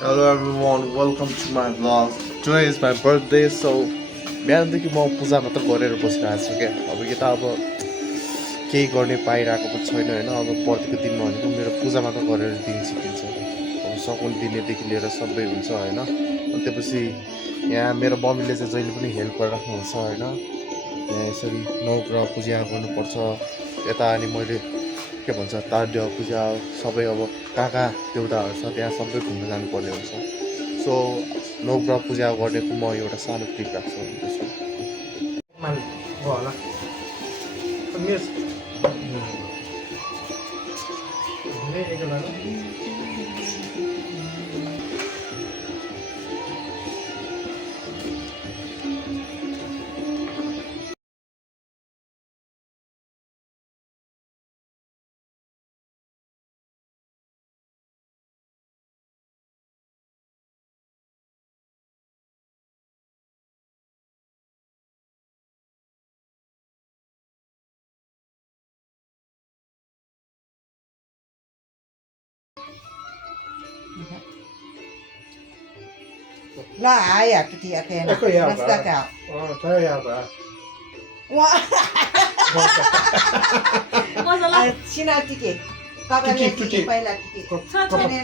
Hello everyone, welcome to my vlog. Today is my birthday, so बिहानदेखि म पूजा मात्र गरेर बसिरहेको छु क्या अब यता अब केही गर्ने पाइरहेको पनि छैन होइन अब पर्तिको दिनमा भनेको मेरो पूजा मात्र गरेर दिन सिकिन्छ अब सकुन दिनेदेखि लिएर सबै हुन्छ होइन अनि त्यसपछि यहाँ मेरो मम्मीले चाहिँ जहिले पनि हेल्प गरिराख्नुहुन्छ होइन यहाँ यसरी नवग्रह पूजा गर्नुपर्छ यता अनि मैले के भन्छ ताड्य पूजा सबै अब कहाँ कहाँ देउताहरू छ त्यहाँ सबै घुम्न जानुपर्ने हुन्छ सो नवग्रह पूजा गर्नेको म एउटा सानो क्लिप राख्छु त्यसमा होला miss La aia tutti a pena. Ecco io, La stacca. Tayo yaba. Wah, Masalah. sina tiki. Papa Tiki, ni tiki. tiki pai la tiki.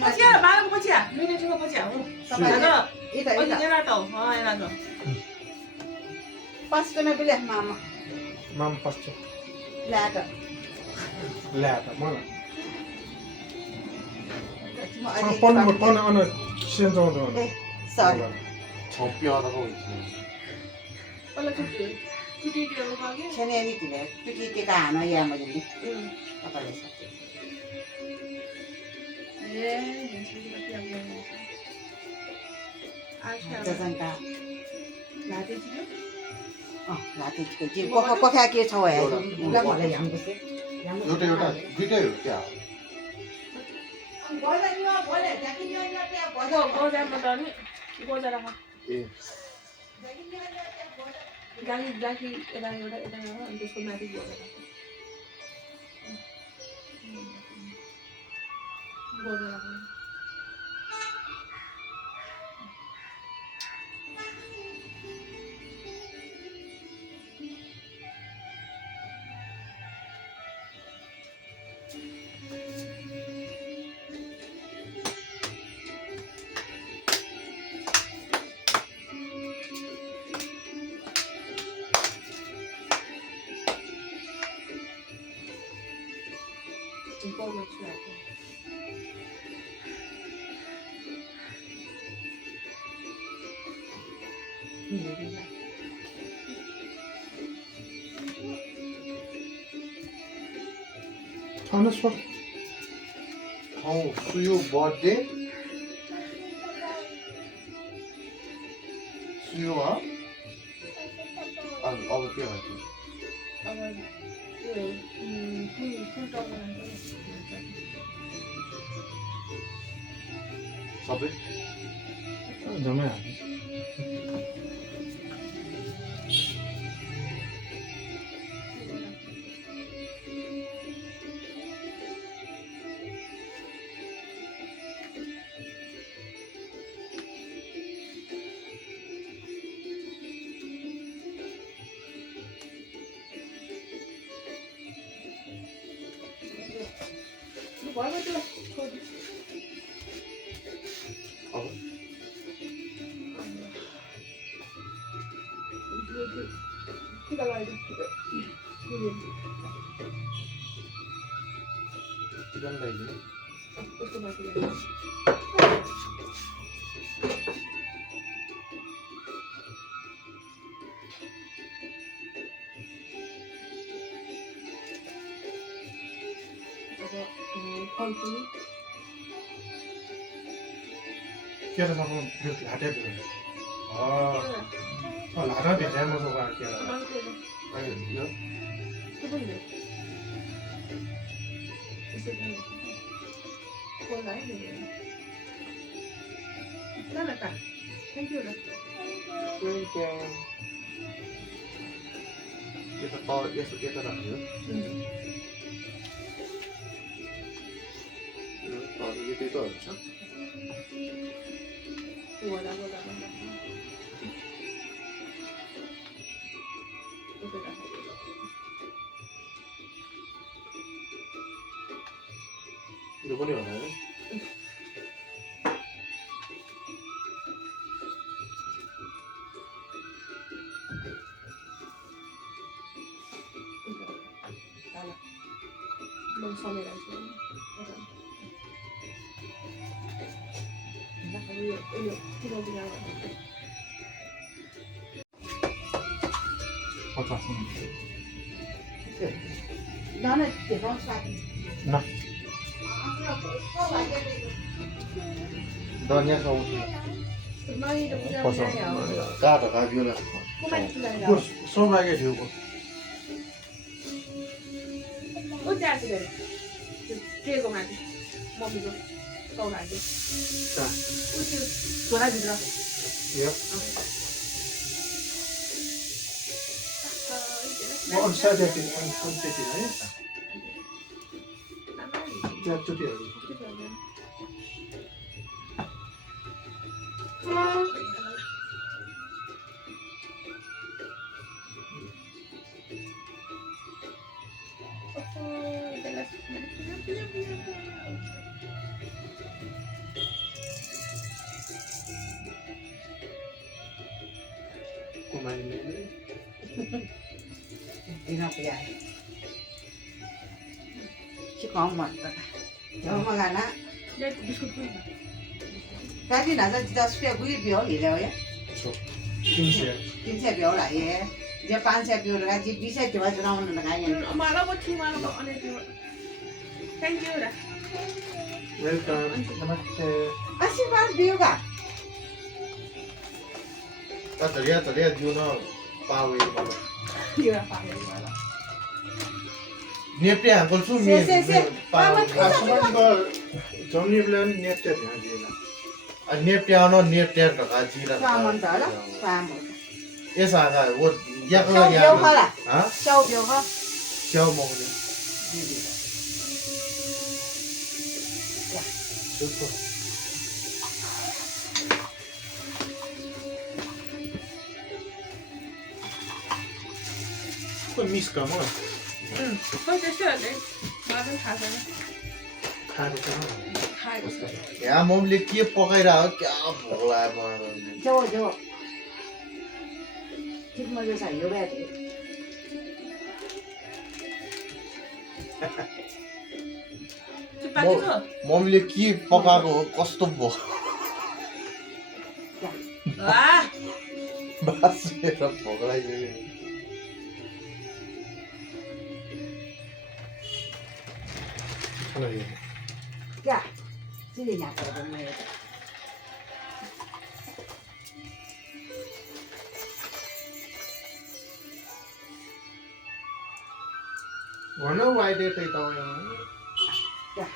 Pacia, barang pacia. Ini cuma pacia. Papa Ada. ita Oh, ita. dia nak tahu. Oh, yang ada. Pas kena bilah mama. Mam pasto. La ada. Lata, mana? Cuma Pon ana kisen jauh Eh, sorry. 정뼈하다가 있지 Kalau cuci, cuci dia lupa lagi. Chene ni tile. Tuki tika ana ya ma jadi. Papa le sa. Eh, cuci lagi yang mana? Asyik. Jazanka. Latih cuci. La tiki. Ji ko kha ke chawa ya. Ula ma le yang bese. एउटा दुइटै हो क्या Bola ni wa bola. Jaki ni wa te bola. Gua jangan mentor ni. Gua jangan apa. ए Jaki ni wa te bola. Lagi, ada untuk mati gua jangan. Gua jangan. Jempol macam apa? Tanah swar. सुयो birthday सुयो अब के भन्छ सबै Jama. अब Kita lagi. Chicken ल्याइदिनु Itu mati ya. फलफुल Kira sama bil lata bil. Oh, lata bil jam masuk ke kira. यो itu benar itu benar kau lain ni mana tak thank you lah यता यसो यता राख्यो यो त्यही त हुन्छ बोला यो पनि होला है समय लाग्छ Nó để con sạch. Nào. धनियाँ खाउँछु पसो काँटा खायो को सोमरागे थियो को ट्रेको माथि मम्मीको सौभाग्य छोराभित्र यो म अनुसार त्यति है त्यहाँ चुटिहरू Nó phải vậy. Chứ có một cái mà gà nát. Cái gì nào ra sẽ quý biểu gì rồi á? Kinh xe biểu lại vậy. Giờ 5 xe biểu là chỉ 2 xe cho nó là cái gì? mà nó một khi mà nó bỏ này thì thank you đã welcome namaste आशीर्वाद दियो का? तरिया दिउ न पावे điều là phải là नेप्टे हाङ्कल छु आसमान को जमनी प्लान नेट ध्यान दिएला नेप्टे आउन नेप्टे ढका जिरा Pha đó đó, pha một. यस आगा वो याको Sâu या biểu hả là? ह Sâu biểu hả? स्याउ मगले को मिस का म không cái chuyện đấy mà vẫn khá rồi खाएको छैन hai của sự यहाँ मम्मीले के पकाइरह क्या भोक लाग्यो मलाई Cho. Thích mà giờ xảy vô về thì chụp bạn chứ hả मम्मीले के पकाएको हो कस्तो भयो à बासेर भोक लाग्यो खाना dạ. Chứ thì nhà cửa bên này. भन वाइडे तै तपाईँ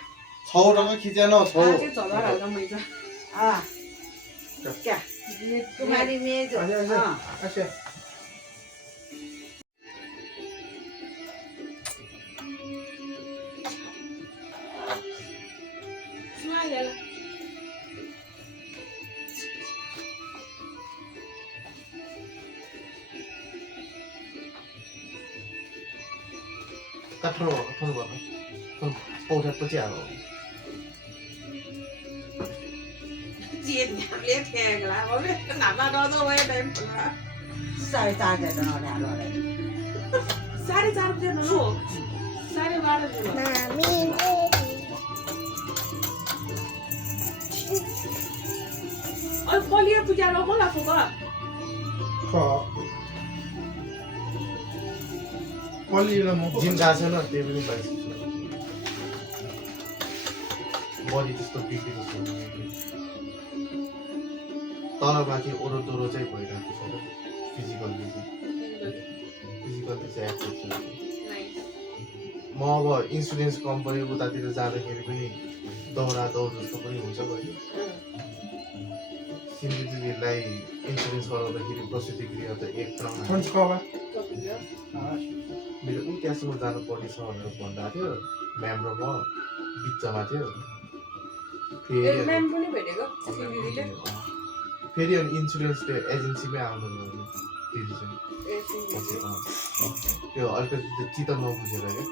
छौसँग खिचेन छौ à chứ走到哪都没在 À. Dạ. Cứ mà đi mê rồi. À. आसे smile là 까트로 아픈 거 그럼 보자 보지 않아 diện liếc kèn là có biết nằm ra đó thôi em Sao ta để nó đã rồi đấy. 4:30 bजे nó luôn 12:30 bजे ôi Polia puja nó có là phục à ख कलिला म gym गएको छैन त्यही पनि भइसक्यो body त्यस्तो बिग्रेको छ तलमाथि ओरोदोरो चाहिँ भइरहेको छ फिजिकल्ली चाहिँ एक्टिभ छ म अब इन्सुरेन्स कम्पनी उतातिर जाँदाखेरि पनि दौड जस्तो पनि हुन्छ भयो सिन्धी दिदीलाई इन्सुरेन्स गराउँदाखेरि प्रसुति गृह त एक ठाउँमा हुन्छ कबा मेरो ऊ त्यहाँसम्म जानुपर्ने छ भनेर भन्दा थियो म्याम र म बिचमा थियो म्याम पनि भेटेको फेरि अनि इन्सुरेन्स त्यो एजेन्सीमै आउनु भने फेरि चाहिँ पछि त्यो अलिकति त्यो चित्त नबुझेर क्या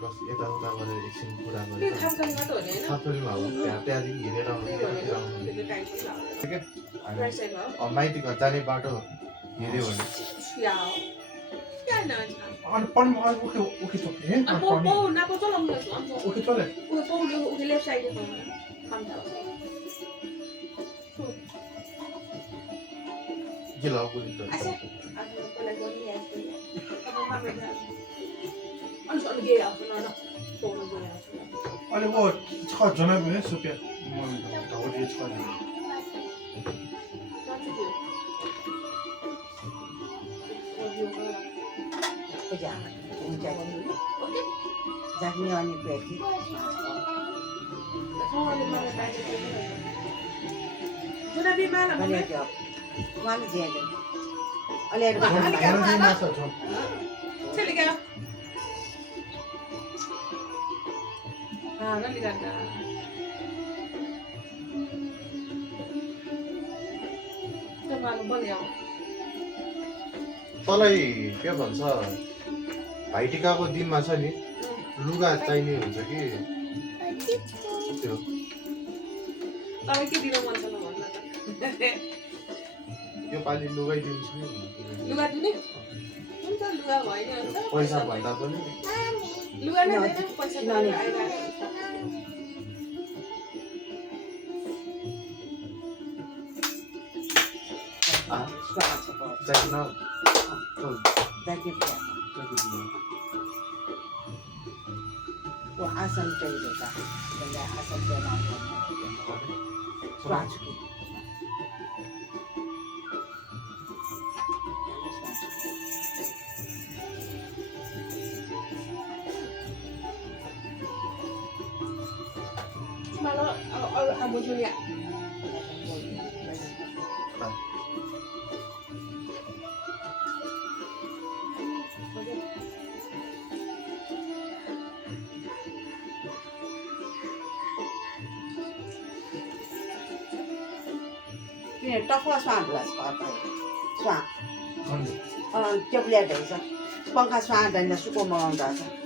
बस यताउता गरेर एकछिन कुरा गरेर थपथरीमा हो त्यहाँदेखि हिँडेर आउनु माइती घर जाने बाटो हेऱ्यो भने अनि पनि उखे चोक्ने है उखे चले के लगाएको अहिले वो छ जना भयो सुप्या ढाउडी छ जाग्ने अनि पेटी भने त्यो उहाँले दिएको अलि माछा छ तँलाई के भन्छ भाइटिकाको दिनमा छ नि लुगा चाहिने हुन्छ कि त्यो यो पालि लुगै दिन्छु नि पैसा भन्दा पनि चाहिन वो आसन चाहिए था आसन चाहिए टक्क स्वादलाई स्वा त्यो प्लेट रहेछ पङ्खा स्वाद होइन सुको मगाउँदा छ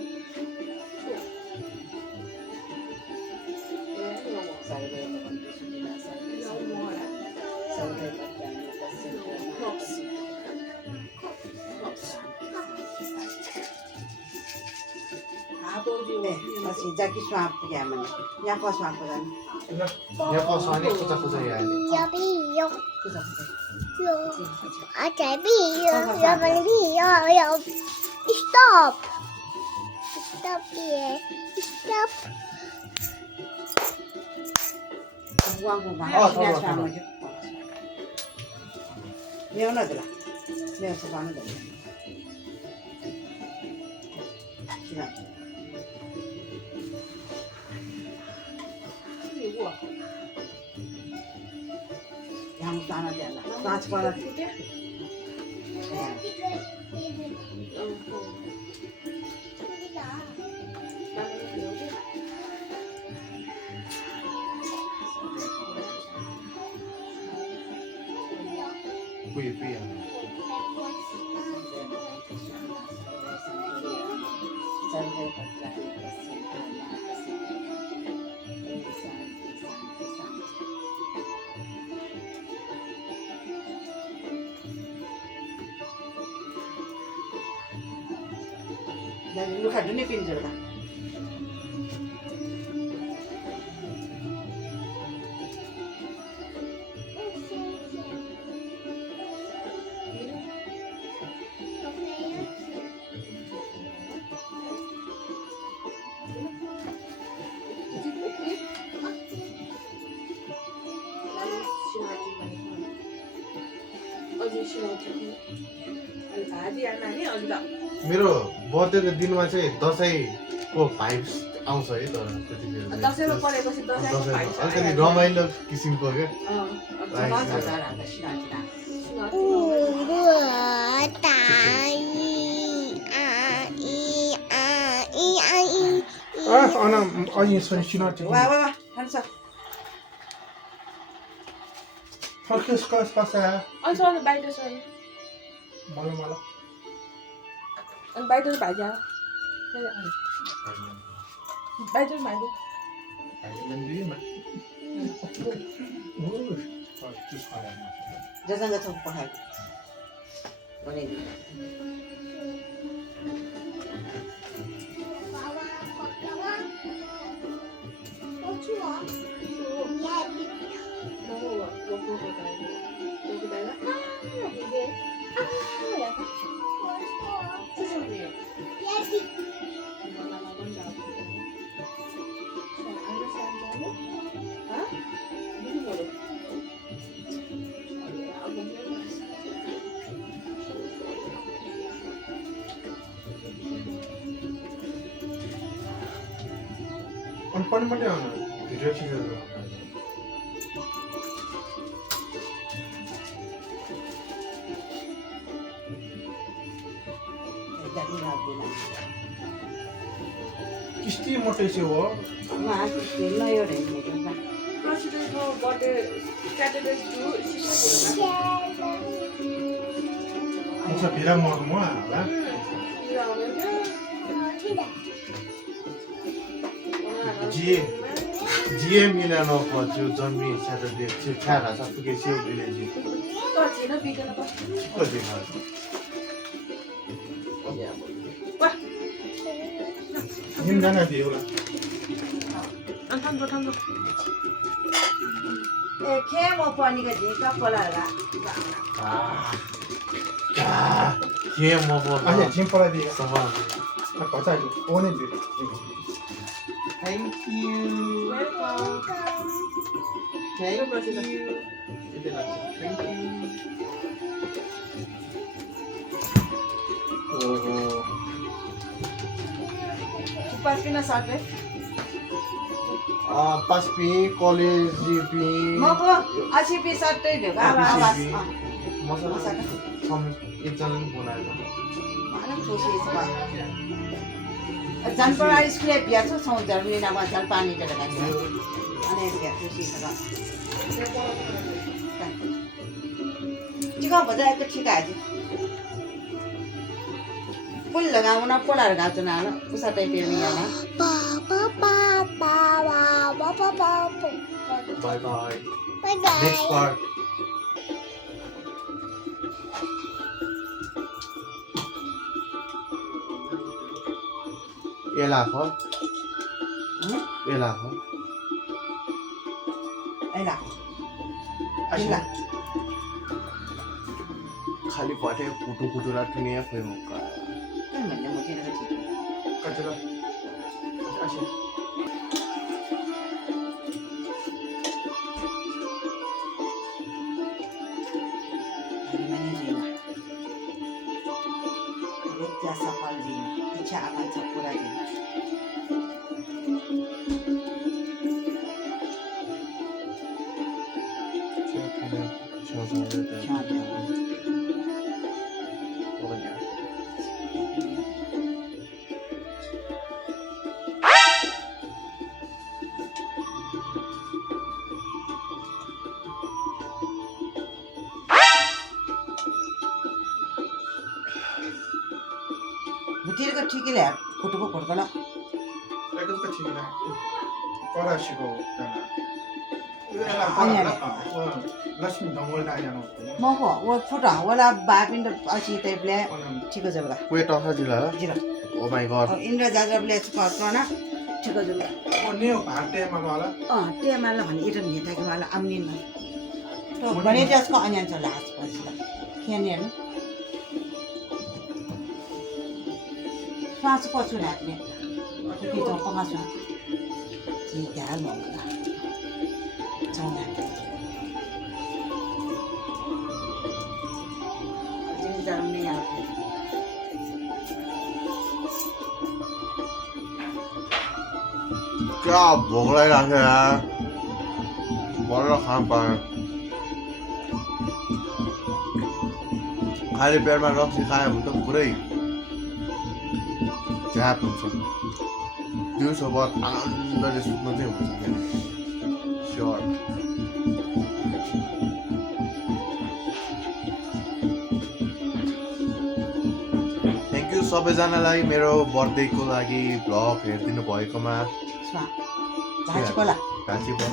जाकी स्वाद पुग्यो भने यहाँ को स्वाद पुग्दैन यहाँ पसाउने खुचा खुचा यहाँ Stop! Stop here. Stop. उहाँको भाइ ल्याउन त ल्याउँछ भन्नु त यहाँ जान दिएला पाँच पर लुखा डुने पिन्छ त मेरो बर्थडेको दिनमा चाहिँ दसैँको भाइब्स आउँछ है तर अलिकति रमाइलो किसिमको क्या अनि सिना कसकस अनि सर बाहिर सर मलाई अनि बाहिर भाइजा बाहिर भाइजा जसँग छ पठाएको भने अनि पनि पनि भिडियो खिचेर किस्ती मोटे चाहिँ हो नयो हेर्नु प्रेसिडेन्टको बर्थडे स्याटरडे टु 6 मुसा भिरा मर्नु होला जिए मिलानो खोज्यो जन्मी स्याटरडे चाहिँ छ्यारा सबै सेउ भिलेज कति हिँड्दैन दियो होला ए खेमो पनीको झिका पोलाला के म अहिले झिम्पला दियो समान घचाइदियो ओने दियो थ्याङ्क यू ओहो पास्पिना साथै पास्पी कलेज जिपी मको आसिपी साथै ढोका आवाज मसँग एकजनाले बोलाएर मानव खुसी छ जनपरा स्कुले बिहा छ सौ जर्मिनामा जल पानी ढोका छ अनि बिहा खुसी छ चिका बजाएको ठिका आज पुल लगाउन पोलार गाउँछ न उसा टाइप हेर्ने यहाँ bye bye Bye bye. Next part एलाखो एला आइला खाली पटे कुटु राख्ने फेमुका kan भन्ने म किन ठीक कचरा आइला माने जीवा विद्या सफल जीवा इच्छा आकांक्षा पूरा जीवा बुटिरको ठिकले फोटोको फोटोला एकच का ठीक आहे परा शिको लक्ष्मी ढङ्गोल डायना म हो वो फोटो वाला बापिन अछि तैबले ठिक जबला वेट अफ जिल्ला जिरा ओ माय गॉड इन्द्र जाजबले पक्कना ठिक जबला ओने भाटेमा वाला टेमाला भने इरन नेताको वाला आम्निन तो भने जसको अन्यान छ लास पछिला खेने हेर्नु पाँच पछु राख्ने कि त पाँच जी ध्यान होला चौना जिन जर्मनी आएको क्या भोगलाई राख्यो यार बल्ल खान पायो खाली पेटमा रक्सी खायो भने त पुरै झ्याप हुन्छ दिउँसो बाद आनन्दले सुत्नु चाहिँ हुन्छ स्योर सबैजनालाई मेरो बर्थडेको लागि भ्लग हेरिदिनु भएकोमा स्वा भाजीकोला भाजी भयो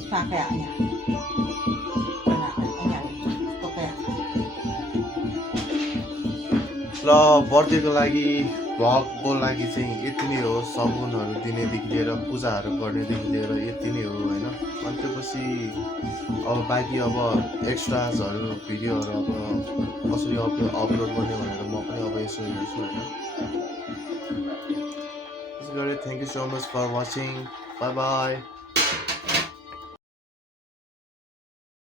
स्वा kayak anya ल बर्थडेको लागि भ्लगको लागि चाहिँ यति नै हो सगुनहरू दिनेदेखि लिएर पूजाहरू गर्नेदेखि लिएर यति नै हो होइन अनि त्यसपछि अब बाँकी अब एक्स्ट्राजहरू भिडियोहरू अब कसरी अपलोड गर्ने भनेर म पनि अब यसो हेर्छु होइन त्यसै गरी thank you so much for watching bye by